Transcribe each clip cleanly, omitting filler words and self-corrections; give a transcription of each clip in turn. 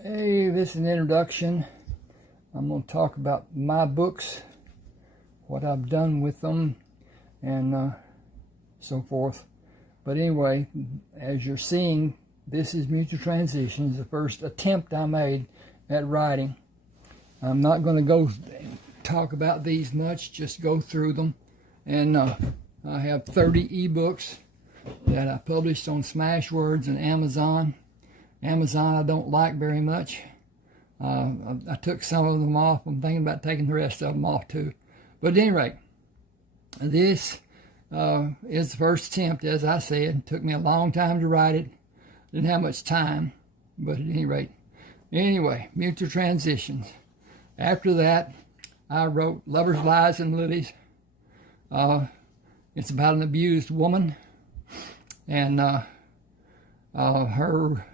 Hey, this is an introduction. I'm going to talk about my books, what I've done with them, and so forth. But anyway, as you're seeing, this is Mutual Transitions, the first attempt I made at writing. I'm not going to go talk about these much, just go through them. And I have 30 ebooks that I published on Smashwords and Amazon. Amazon I don't like very much. I took some of them off. I'm thinking about taking the rest of them off too. But at any rate, this is the first attempt, as I said. It took me a long time to write it. Didn't have much time, but at any rate. Anyway, Mutual Transitions. After that, I wrote Lovers, Lies, and Lilies. It's about an abused woman and her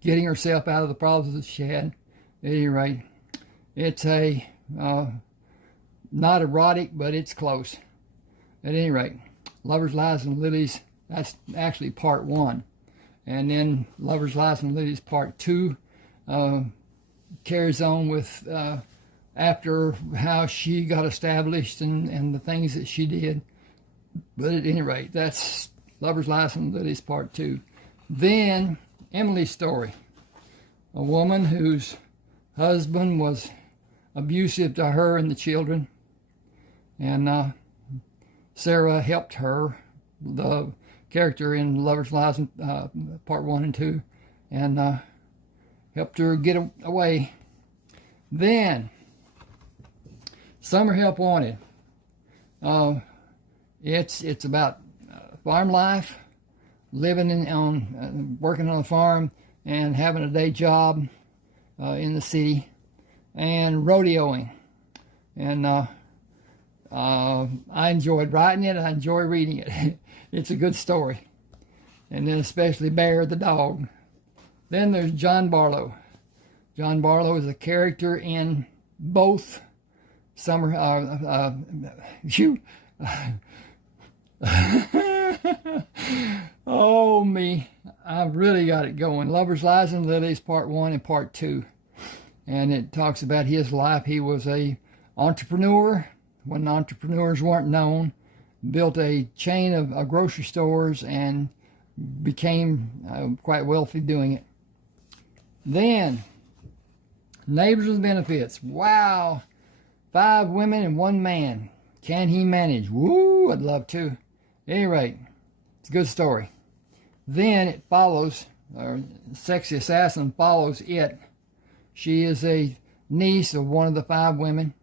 getting herself out of the problems that she had. At any rate, it's a not erotic, but it's close. At any rate, Lovers, Lies, and Lilies, that's actually part 1. And then Lovers, Lies, and Lilies part 2 carries on with after how she got established and the things that she did. But at any rate, that's Lovers, Lies, and Lilies part 2. Then Emily's story, a woman whose husband was abusive to her and the children, and Sarah helped her, the character in Lovers, Lies, part 1 and 2, and helped her get away. Then Summer Help Wanted. It's about farm life, living working on a farm and having a day job in the city, and rodeoing. And I enjoyed writing it. I enjoy reading it. It's a good story. And then especially Bear the dog. Then there's John Barlow. John Barlow is a character in both Summer. Oh me, I've really got it going. Lovers, Lies, and Lilies part 1 and part 2. And it talks about his life. He was a entrepreneur when entrepreneurs weren't known, built a chain of grocery stores and became quite wealthy doing it. Then Neighbors with Benefits. Wow, 5 women and 1 man. Can he manage? Woo, I'd love to. At any rate, it's a good story. Then it follows, or Sexy Assassin follows it. She is a niece of one of the 5 women,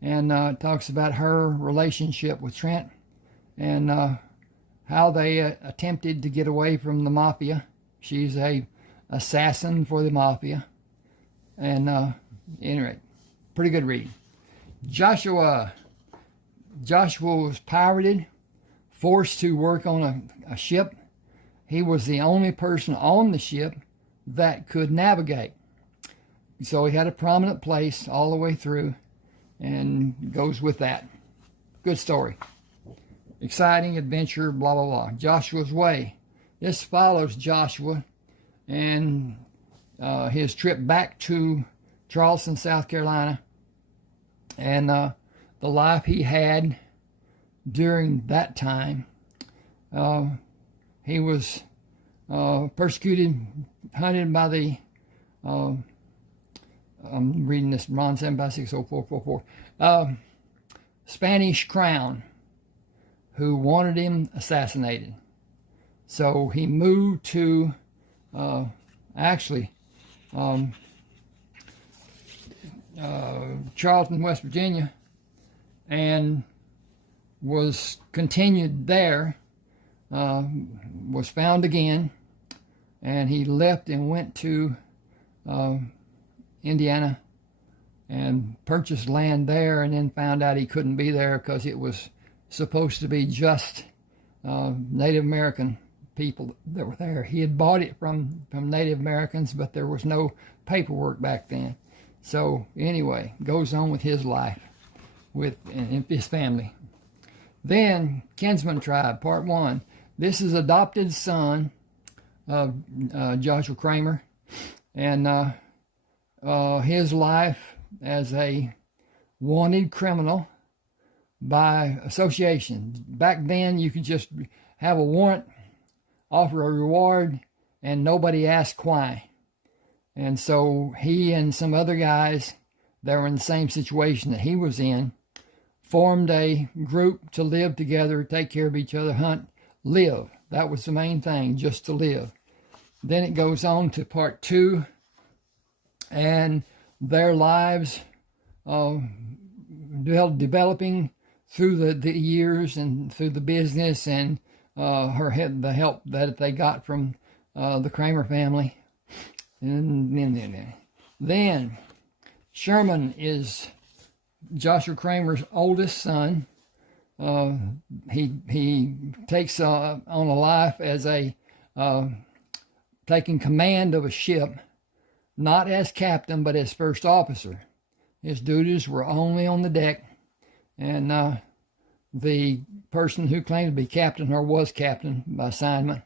and it talks about her relationship with Trent and how they attempted to get away from the mafia. She's a assassin for the mafia. And anyway, pretty good read. Joshua was pirated, forced to work on a ship. He was the only person on the ship that could navigate. So he had a prominent place all the way through, and goes with that. Good story. Exciting adventure, blah, blah, blah. Joshua's Way. This follows Joshua and his trip back to Charleston, South Carolina, and the life he had during that time. He was persecuted, hunted by the, I'm reading this, Ron 7560444, Spanish crown, who wanted him assassinated. So he moved to, Charleston, West Virginia, and was continued there, was found again, and he left and went to Indiana and purchased land there, and then found out he couldn't be there because it was supposed to be just Native American people that were there. He had bought it from Native Americans, but there was no paperwork back then. So anyway, goes on with his life with his family. Then Kinsman Tribe, Part 1. This is adopted son of Joshua Kramer, and his life as a wanted criminal by association. Back then, you could just have a warrant, offer a reward, and nobody asked why. And so he and some other guys that were in the same situation that he was in formed a group to live together, take care of each other, hunt, live. That was the main thing, just to live. Then it goes on to part 2, and their lives developing through the years and through the business and the help that they got from the Kramer family. And then Sherman is Joshua Kramer's oldest son. He takes on a life as taking command of a ship, not as captain, but as first officer. His duties were only on the deck, and the person who claimed to be captain, or was captain by assignment,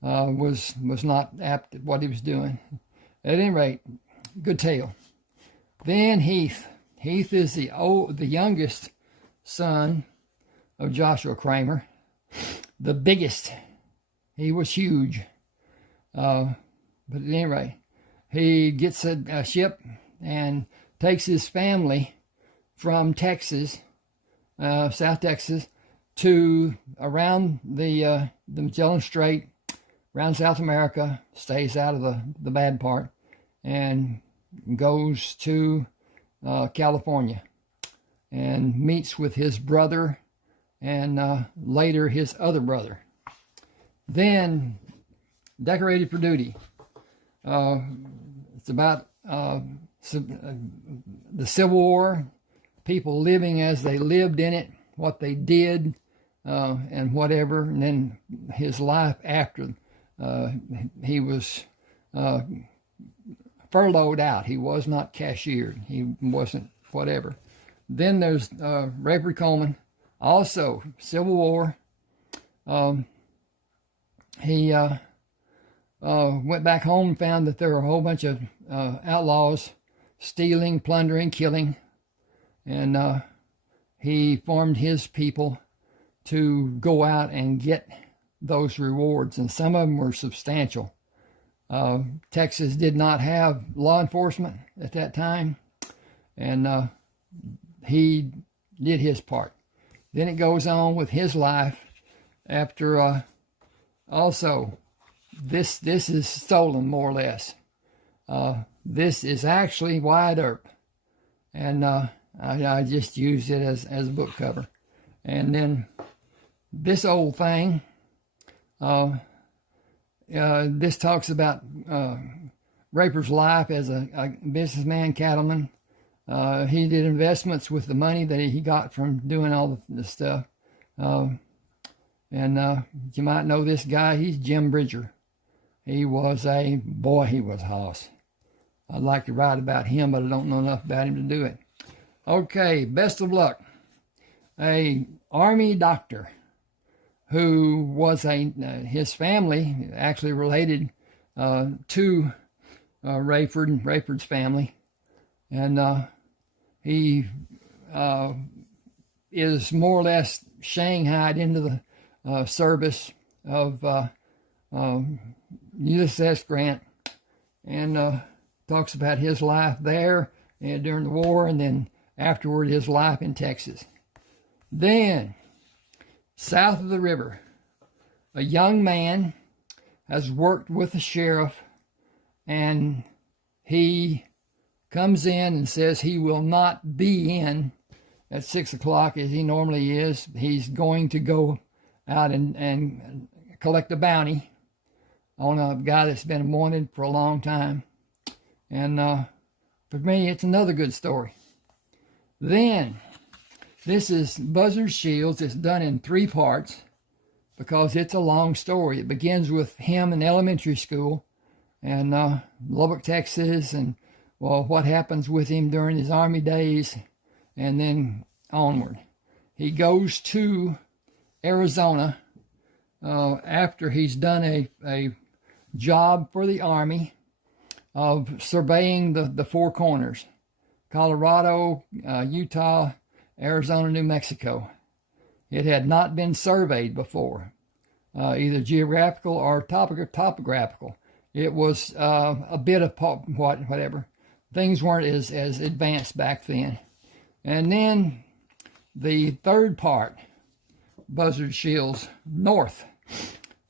was not apt at what he was doing. At any rate, good tale. Then Heath. Heath is the youngest son of Joshua Kramer, the biggest. He was huge. But at any rate, he gets a ship and takes his family from Texas, South Texas, to around the Magellan Strait, around South America, stays out of the bad part, and goes to California and meets with his brother and later his other brother. Then Decorated for Duty. It's about the Civil War, people living as they lived in it, what they did, and whatever, and then his life after he was furloughed out. He was not cashiered. He wasn't whatever. Then there's Rayford Coleman, also Civil War. He went back home and found that there were a whole bunch of outlaws stealing, plundering, killing, and he formed his people to go out and get those rewards, and some of them were substantial. Texas did not have law enforcement at that time, and he did his part. Then it goes on with his life after also this is stolen more or less. This is actually Wyatt Earp, and I just used it as a book cover. And then this old thing, this talks about Raper's life as a businessman, cattleman. He did investments with the money that he got from doing all the stuff. And you might know this guy. He's Jim Bridger. He was he was a hoss. I'd like to write about him, but I don't know enough about him to do it. Okay, best of luck. A Army doctor who was his family actually related to Rayford's family, and he is more or less shanghaied into the service of Ulysses S. Grant, and talks about his life there and during the war, and then afterward his life in Texas. Then, south of the river, a young man has worked with the sheriff, and he comes in and says he will not be in at 6 o'clock as he normally is. He's going to go out and collect a bounty on a guy that's been wanted for a long time. And for me, it's another good story. Then, this is Buzzard Shields. It's done in 3 parts because it's a long story. It begins with him in elementary school and Lubbock, Texas, and what happens with him during his Army days, and then onward. He goes to Arizona after he's done a job for the Army of surveying the four corners: Colorado, Utah, Arizona, New Mexico. It had not been surveyed before, either geographical or topographical. It was a bit of whatever. Things weren't as advanced back then. And then the third part, Buzzard Shields North.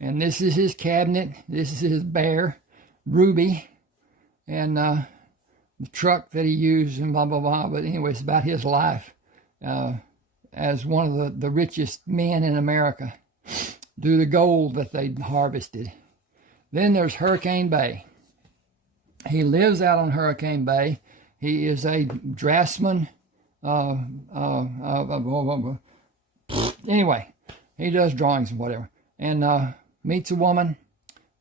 And this is his cabinet. This is his bear, Ruby, and the truck that he used, and blah, blah, blah. But anyway, it's about his life as one of the richest men in America, due to the gold that they harvested. Then there's Hurricane Bay. He lives out on Hurricane Bay. He is a draftsman. Anyway, he does drawings and whatever. And meets a woman,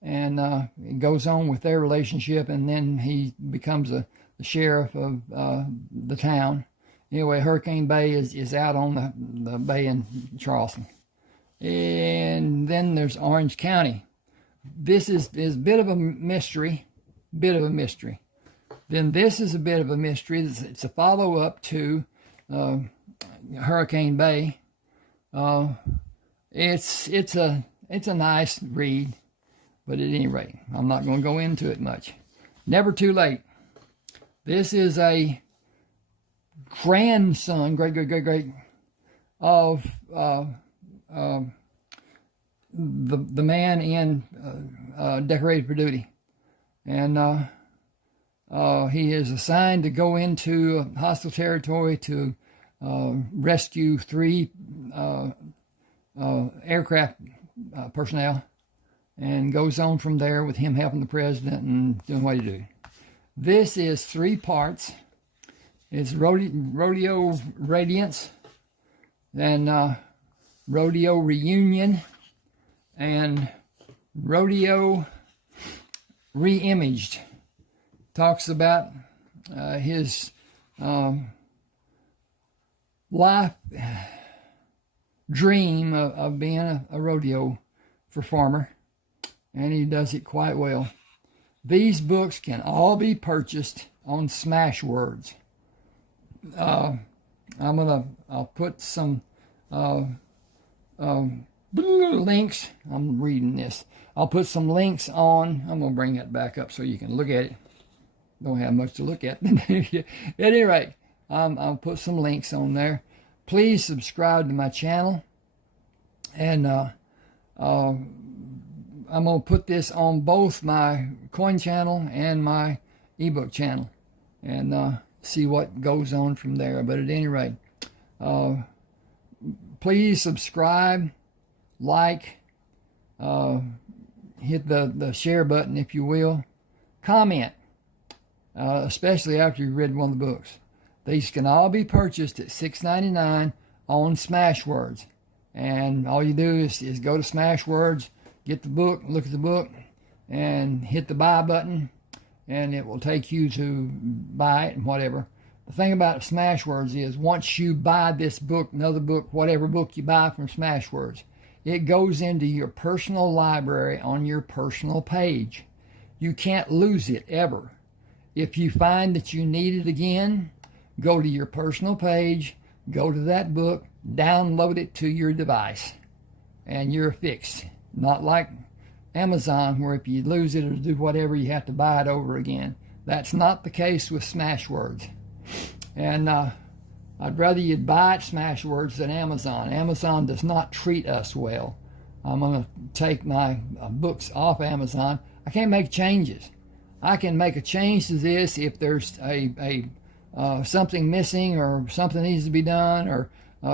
and it goes on with their relationship, and then he becomes the sheriff of the town. Anyway, Hurricane Bay is out on the bay in Charleston. And then there's Orange County. This is a bit of a mystery. Then this is a bit of a mystery. It's a follow-up to Hurricane Bay. It's a nice read, but at any rate, I'm not going to go into it much. Never Too Late. This is a grandson, great of the man in Decorated for Duty, and he is assigned to go into hostile territory to rescue 3 aircraft personnel, and goes on from there with him helping the president and doing what he do. This is 3 parts. It's Rodeo Radiance, then Rodeo Reunion, and Rodeo Reimaged. Talks about his life dream of being a rodeo performer, and he does it quite well. These books can all be purchased on Smashwords. I'll put some links. I'm reading this. I'll put some links on. I'm gonna bring that back up so you can look at it. Don't have much to look at. At any rate, I'll put some links on there. Please subscribe to my channel, and I'm going to put this on both my coin channel and my ebook channel, and see what goes on from there. But at any rate, please subscribe, like, hit the share button if you will, comment, especially after you've read one of the books. These can all be purchased at $6.99 on Smashwords. And all you do is go to Smashwords, get the book, look at the book, and hit the buy button, and it will take you to buy it and whatever. The thing about Smashwords is once you buy this book, another book, whatever book you buy from Smashwords, it goes into your personal library on your personal page. You can't lose it ever. If you find that you need it again, go to your personal page, go to that book, download it to your device, and you're fixed. Not like Amazon, where if you lose it or do whatever, you have to buy it over again. That's not the case with Smashwords. And I'd rather you'd buy at Smashwords than Amazon. Amazon does not treat us well. I'm going to take my books off Amazon. I can't make changes. I can make a change to this if there's something missing, or something needs to be done, or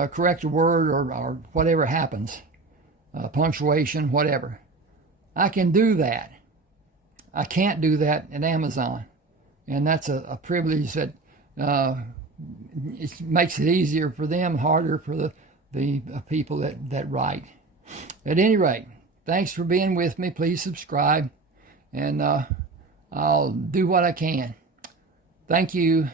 correct a word, or whatever happens, punctuation, whatever. I can do that. I can't do that at Amazon, and that's a privilege that it makes it easier for them, harder for the people that write. At any rate, thanks for being with me. Please subscribe, and I'll do what I can. Thank you.